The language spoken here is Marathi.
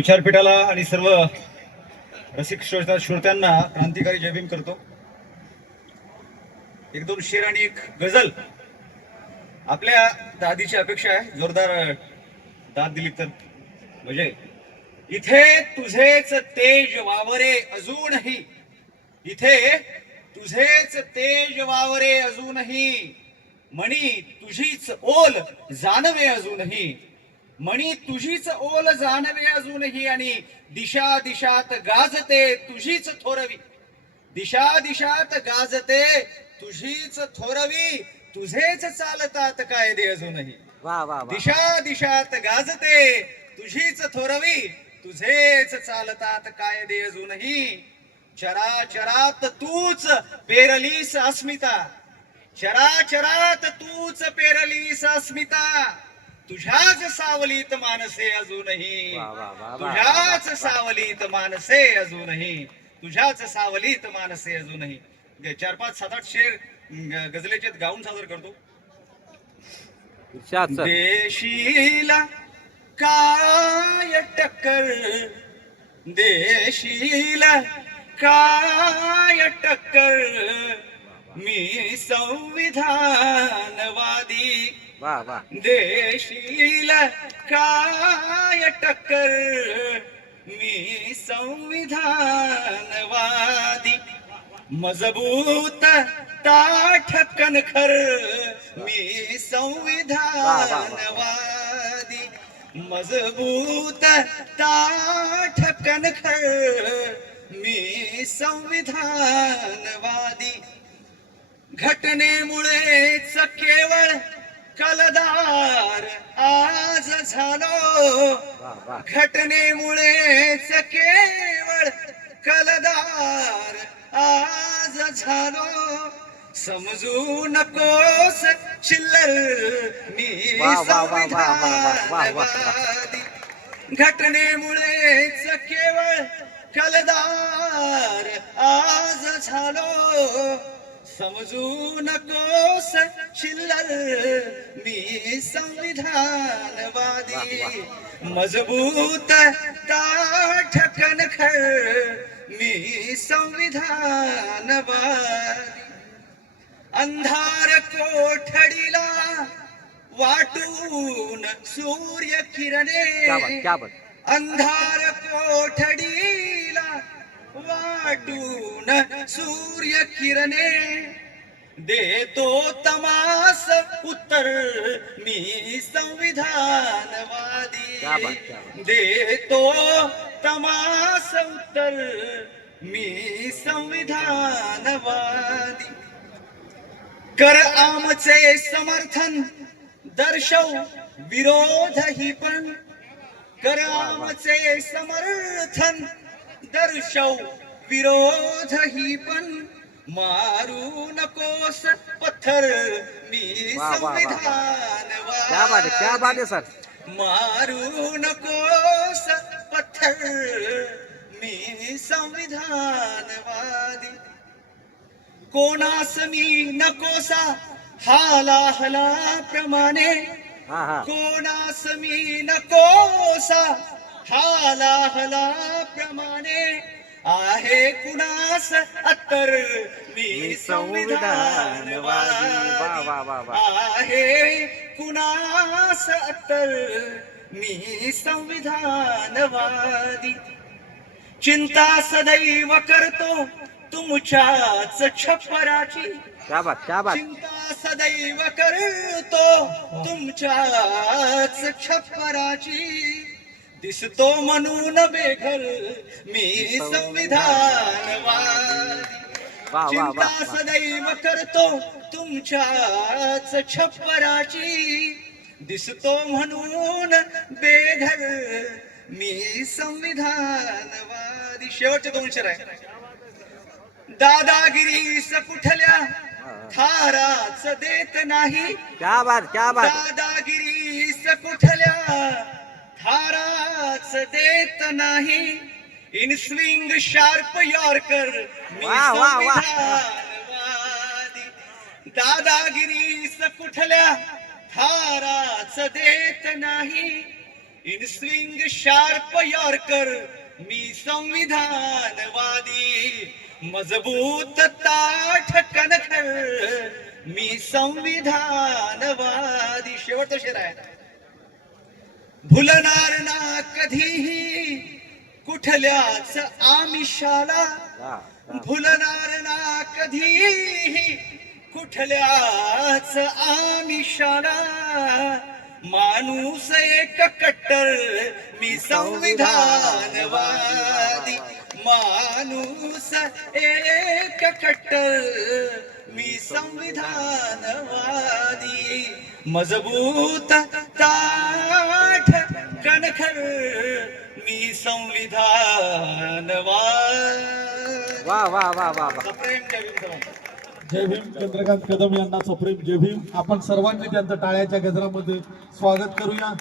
विचारपीठाला आणि सर्व रसिक श्रोत्यांना क्रांतिकारी जय भीम करतो. एक दोन शेर आणि एक गझल आपल्या दादीची अपेक्षा आहे. जोरदार दाद दिली तर म्हणजे इथे तुझेच तेज वावरे अजूनही, इथे तुझेच तेज वावरे अजूनही, मणी तुझीच ओल जाणवे अजूनही, मणी तुझीच ओल जाणवे अजूनही, आणि दिशा दिशात गाजते तुझीच थोरवी, दिशा दिशात गाजते तुझीच थोरवी, तुझेच चालतात कायदे अजूनही. वा वा वा. दिशा दिशात गाजते तुझीच थोरवी, तुझेच चालतात कायदे अजूनही. चराचरात तूच पेरलीस अस्मिता, चराचरात तूच पेरलीस अस्मिता, तुझ्याच सावलीत मानसे अजूनही, वा वा वा वा तुझ्याच वा. सावलीत मानसे अजूनही, तुझ्याच सावलीत मानसे अजूनही. 4-5-7-8 शेर गझलेचे गाऊन सादर करतो. इर्शाद सर. देशीला काय टक्कर, देशीला काय टक्कर, मी संविधानवादी, वा वा. देशीला काय टक्कर, मी संविधानवादी, मजबूत ताठ कणखर, मी संविधानवादी, मजबूत ताठ कणखर, मी संविधानवादी. घटनेमुळेच केवळ कलदार आज झालो, वा वा. घटनेमुळेच केवळ कलदार आज झालो, समजू नकोस चिल्लर, मी वा वा वा वा वा वा वा वा. संविधानवादी. घटनेमुळेच केवळ कलदार आज झालो, समजू नकोस चिल्लर, मी संविधानवादी, मजबूत ताठ कणखर, मी संविधानवादी. अंधार कोठडीला वाटून सूर्य किरणे, क्या बात क्या बात. अंधार कोठडीला वाटून सूर्य किरणे, देतो तमास उत्तर, मी संविधानवादी, क्या बात क्या बात. देतो तमास उत्तर, मी संविधानवादी. कर आमचे समर्थन दर्शव विरोधही पण, कर आमचे समर्थन दर्शव विरोधही पण, मारू नकोस पत्थर, मी वा वा वा वा. क्या बात है क्या संविधानवादी, बात है सर. मारू नकोस पत्थर, मी संविधानवादी. कोणास मी नकोसा हाला प्रमाणे, हा हा. कोणास मी नकोसा हाला प्रमाणे, आहे कुणास अत्तर, मी संविधानवादी. वा वा वा वा. आहे कुणास अत्तर, मी संविधानवादी. चिंता सदैव करतो तुमच्याच छप्पराची, क्या बात क्या बात. चिंता सदैव करतो तुमच्याच छप्पराची, दिसतो म्हणून बेघर, मी संविधानवादी. वा वा वा चिंता वा. सदैव करतो तुमच्याच छप्पराची, दिसतो म्हणून बेघर, मी संविधानवादी. शेवटचे 2 शेर आहे. दादागिरीस कुठल्या थाराच देत नाही, क्या बात क्या बात. दादागिरीस कुठल्या थाराच देत नाही, इन स्विंग शार्प यॉर्कर, मी वा, वा, वा. संविधानवादी. दादागिरीस कुठल्या थाराच देत नाही, इन स्विंग शार्प यॉर्कर मी संविधानवादी, मजबूत ताठ कणखर मी संविधानवादी. शेवटचा शेर आहे. भुलणार ना कधीही कुठल्याच आमिषाला, वा, वा. भुलणार ना कधीही कुठल्याच आमिषाला, माणूस एक कट्टर मी संविधानवादी, माणूस एक कट्टर मी संविधानवादी, मजबूत ताठ कणखर मी संविधानवादी. वा वा वा वा वा. प्रेम जय भीम सर्वांना. जय भीम. चंद्रकांत कदम यांना सप्रेम जय भीम. आपण सर्वांनी त्यांचं टाळ्याच्या गजरामध्ये स्वागत करूया.